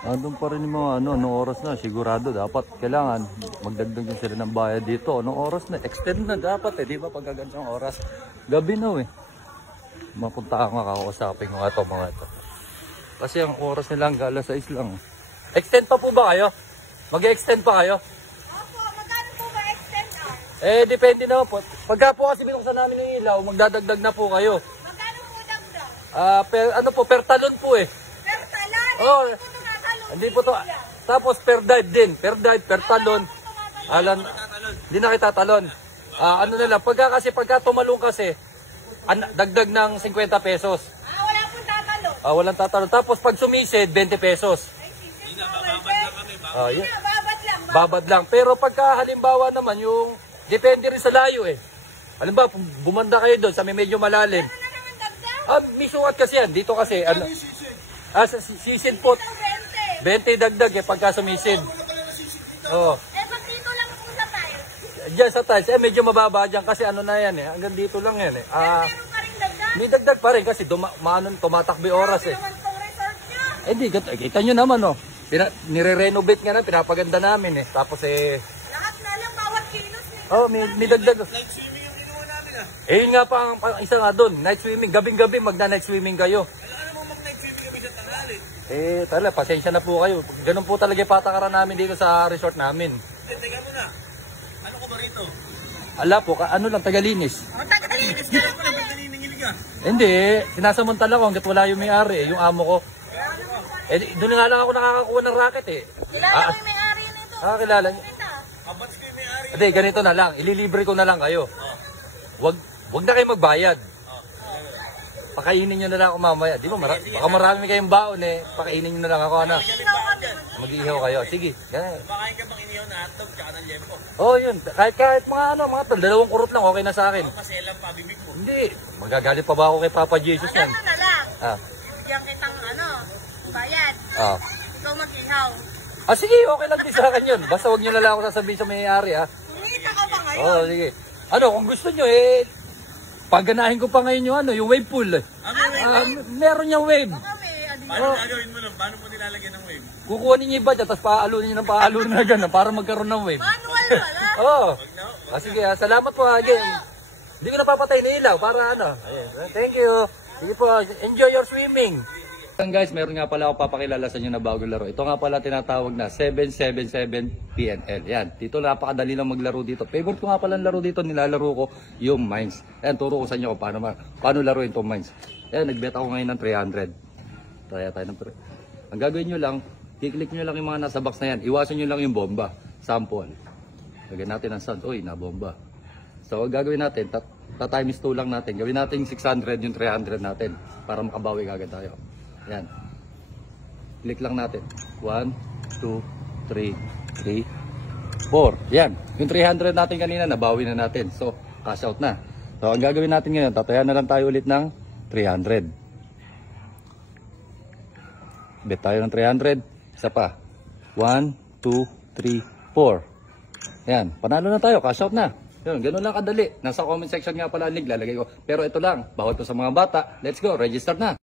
Andun pa rin yung mga anong oras na, sigurado dapat kailangan magdagdag din sila ng bayad dito. Anong oras na? Extend na dapat di ba? Pag ganyang oras. Gabi na Mapunta ako kakausapin ko mga ito. Kasi ang oras nila hanggang alas 6 lang. Extend pa po ba kayo? Mag-extend pa kayo? Opo, magkano po ba extend Depende na po. Pagka po kasi binuksan namin ng ilaw, magdadagdag na po kayo. Magkano po dagdag? Per talon po Per talon? Oh, hindi po to. Tapos per dive din. Per dive, per talon. Hindi na kita talon. Ano na lang, pagka tumalong kasi, dagdag ng 50 pesos. Wala pong tatalon. Walang tatalon. Tapos pag sumisid, 20 pesos. Ay, babad lang. Babad lang. Pero pagka halimbawa naman, yung depende rin sa layo Halimbawa, bumanda kayo doon sa medyo malalim. Ano naman dagdag? May sukat kasi yan. Dito kasi, sisid po. 20 dagdag pagka sumisid. Oo. Pag dito lang po sa tiles. Diyan sa tiles, medyo mababa dyan kasi ano na yan hanggang dito lang yan Pero meron pa rin dagdag? May dagdag pa rin kasi tumatakbo yung oras Ano naman pong resort nyo? Hindi, kita nyo naman nire-renovate nga na, pinapaganda namin Tapos Lahat na lang, bawat kilos. may dagdag. Night swimming yung ginawa namin Yun nga pa ang isa nga doon, night swimming. Gabing-gabi magna-night swimming kayo. Alam mo mag-night swimming kami sa tanghali. Talaga, pasensya na po kayo. Ganun po talaga yung patakaran namin dito sa resort namin. Teka mo na. Ano ko ba rito? Ala po, ano lang, tagalinis. Tagalinis ka lang pala. Naniningil ka. Hindi, sinasamantala ko hanggat wala yung may-ari, yung amo ko. Doon nga lang ako nakakakuha ng racket Kilala mo yung may-ari nito? Kilala niyo. Abats ko yung may-ari. Hindi, ganito na lang. Ililibre ko na lang kayo. Wag na kayo magbayad. Pakainin nyo na lang ako mamaya. Di ba, baka marami kayong baon Pakainin nyo na lang ako, Mag-ihaw kayo. Sige, ganyan. Makain ka bang inihaw na hotdog tsaka ng lempo? Yun. Kahit mga dalawang kurot lang, okay na sa akin. Maselang pa bibig mo. Hindi. Magagalit pa ba ako kay Papa Jesus yan? Ano na lang? Ah. Bigyan kitang bayad. Ikaw mag-ihaw. Sige, okay lang din sa akin yun. Basta huwag nyo na lang ako sasabihin sa may-ari, Kumita ka ba ngayon? sige. Kung gusto nyo, pagganahin ko pa ngayon yung wave pool. Meron niyang wave. Baka may Paano gagawin mo lang? Paano mo nilalagyan ng wave? Kukuha ninyo iba dyan, tapos paalunin nyo ng paalunin na gano'n para magkaroon ng wave. manual wala. Sige, salamat po again. Hindi ko napapatay na ilaw para Thank you. Sige po, enjoy your swimming. Guys, meron nga pala ako papakilala sa inyo na bagong laro. Ito nga pala tinatawag na 777 PNL. Yan, dito napakadali lang maglaro dito. Favorite ko nga pala laro dito, nilalaro ko yung mines. Ayan, turo ko sa inyo kung paano laruin itong mines. Ayan, nagbet ako ngayon ng 300. Try tayo ng ang gagawin nyo lang, i-click nyo lang yung mga nasa box na yan. Iwasan nyo lang yung bomba. Sample. Lagyan natin ang sound. Uy, nabomba. So, ang gagawin natin, times 2 lang natin. Gawin natin 600 yung 300 natin para makabawi agad tayo. Yan. Click lang natin. 1, 2, 3, 4. Yan. Yung 300 natin kanina, nabawi na natin. So, cash out na. So, ang gagawin natin ngayon, tatayan na lang tayo ulit ng 300. Bet tayo ng 300. Isa pa. 1, 2, 3, 4. Yan. Panalo na tayo. Cash out na. Yun, ganun lang kadali. Nasa comment section nga pala ang link lalagay ko. Pero ito lang. Bawal to sa mga bata. Let's go. Register na.